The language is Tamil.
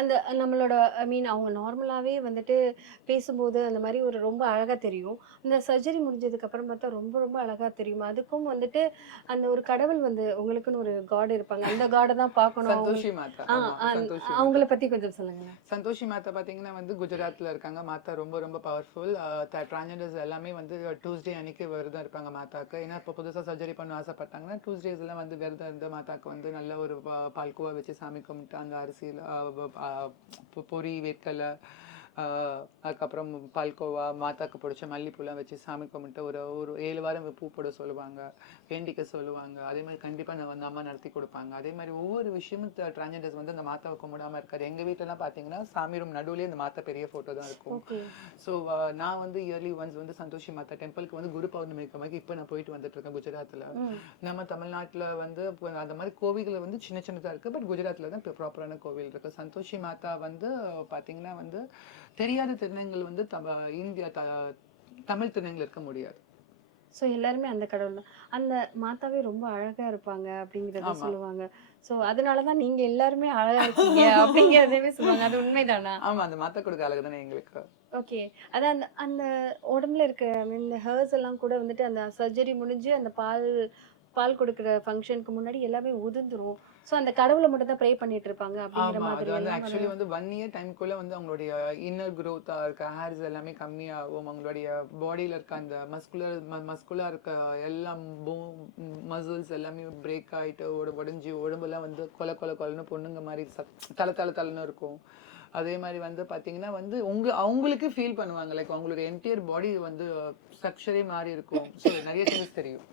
அந்த நம்மளோட ஐ மீன் அவங்க நார்மலாவே வந்துட்டு பேசும்போது அந்த மாரி ஒரு ரொம்ப அழகா தெரியும். இந்த சர்ஜரி முடிஞ்சதுக்கு அப்புறம் பார்த்தா ரொம்ப ரொம்ப அழகா தெரியும். அதுக்கும் வந்துட்டு அந்த ஒரு கடவுள் வந்து உங்களுக்குன்னு ஒரு காட் இருப்பாங்க. அந்த காட தான் பார்க்கணும் அவங்க. சந்தோஷி மாதா. ஆ ஆமா, சந்தோஷி மாதா. அவங்கள பத்தி கொஞ்சம் சொல்லுங்களேன். சந்தோஷி மாதா பார்த்தீங்கன்னா வந்து குஜராத்ல இருக்காங்க. மாதா ரொம்ப ரொம்ப பவர்ஃபுல். டிரான்ஸ்ஜெண்டர்ஸ் எல்லாமே வந்து டியூஸ்டே அன்னைக்கு விரதம் இருப்பாங்க மாதாக்கு. ஏன்னா இப்போ புதுசா சர்ஜரி பண்ண ஆசைப்பட்டாங்கன்னா, டியூஸ்டேஸ்லாம் வந்து விரதம் இருந்து மாதாக்கு வந்து நல்ல ஒரு பால்கோவா வச்சு சாமி கும்பிட்டு அந்த அரிசியில பொரி, வேர்க்கடலை, அதுக்கப்புறம் பால்கோவா, மாதாக்கு பிடிச்ச மல்லிப்பூலாம் வச்சு சாமி கும்பிட்டு ஒரு ஒரு 7 வாரம் பூ போட சொல்லுவாங்க. வேண்டிக்க சொல்லுவாங்க. அதே மாதிரி கண்டிப்பா நான் வந்து அம்மா நடத்தி கொடுப்பாங்க. அதே மாதிரி ஒவ்வொரு விஷயமும் டிரான்ஸ்ஜெண்டர்ஸ் வந்து அந்த மாதாவை கும்பிடாம இருக்காது. எங்க வீட்டுலலாம் பாத்தீங்கன்னா சாமி ரூம் நடுவுலயே அந்த மாதா பெரிய போட்டோ தான் இருக்கும். ஓகே. ஸோ நான் வந்து இயர்லி ஒன்ஸ் வந்து சந்தோஷி மாதா டெம்பிளுக்கு வந்து குரு பௌர்ணமிக்கு மாதிரி இப்போ நான் போயிட்டு வந்துட்டு இருக்கேன் குஜராத்தில். ம். நம்ம தமிழ்நாட்டில் வந்து அந்த மாதிரி கோவில்கள் வந்து சின்ன சின்னதாக இருக்குது. பட் குஜராத்தில் தான் இப்போ ப்ராப்பரான கோவில் இருக்குது. சந்தோஷி மாதா வந்து பார்த்தீங்கன்னா வந்து தெரியாத திருநங்கள் வந்து இந்தியா தமிழ் திருநங்கள் இருக்க முடியாது. ஸோ எல்லாருமே அந்த கடவுள் தான். அந்த மாதாவே ரொம்ப அழகா இருப்பாங்க அப்படிங்கிறத ஆமா. சொல்லுவாங்க. ஸோ அதனால தான் நீங்க எல்லாருமே அழகா இருக்கீங்க அப்படிங்கிறதையுமே சொல்லுவாங்க. அது உண்மைதானா? ஆமா, அந்த மாத்தா கொடுக்க அழகு தானே எங்களுக்கு. ஓகே. அதான் அந்த அந்த உடம்புல இருக்க ஐ மீன் இந்த ஹேர்ஸ் எல்லாம் கூட வந்துட்டு அந்த சர்ஜரி முடிஞ்சு அந்த பால் பால் குடுக்குற ஃபங்ஷனுக்கு முன்னாடி எல்லாமே உதிர்ந்துரும். ஸோ அந்த கடவுள மட்டும் தான் ப்ரே பண்ணிட்டு இருப்பாங்க அப்படிங்கிற ஆமா, அது மாதிரி வந்து எல்லாம் ஒரு ஆக்சுவலி வந்து 1 இயர் டைம்க்குள்ள வந்து அவங்களுடைய இன்னர் growth-ஆ இருக்க ஹேர்ஸ் எல்லாமே கம்மியாகும். அவங்களுடைய பாடியில இருக்க அந்த மஸ்குலா இருக்க எல்லா மசில்ஸ் எல்லாமே பிரேக் ஆயிட்டு உடைஞ்சு உடம்பெல்லாம் வந்து கொலன்னு பொண்ணுங்க மாதிரி தல தலன்னு இருக்கும். அதே மாதிரி வந்து பாத்தீங்கன்னா வந்து அவங்களுக்கு ஃபீல் பண்ணுவாங்க. லைக் அவங்களுடைய என்டையர் பாடி வந்து ஸ்ட்ரக்சரே மாறி இருக்கும். ஸோ நிறைய சேஞ்சஸ் தெரியும்.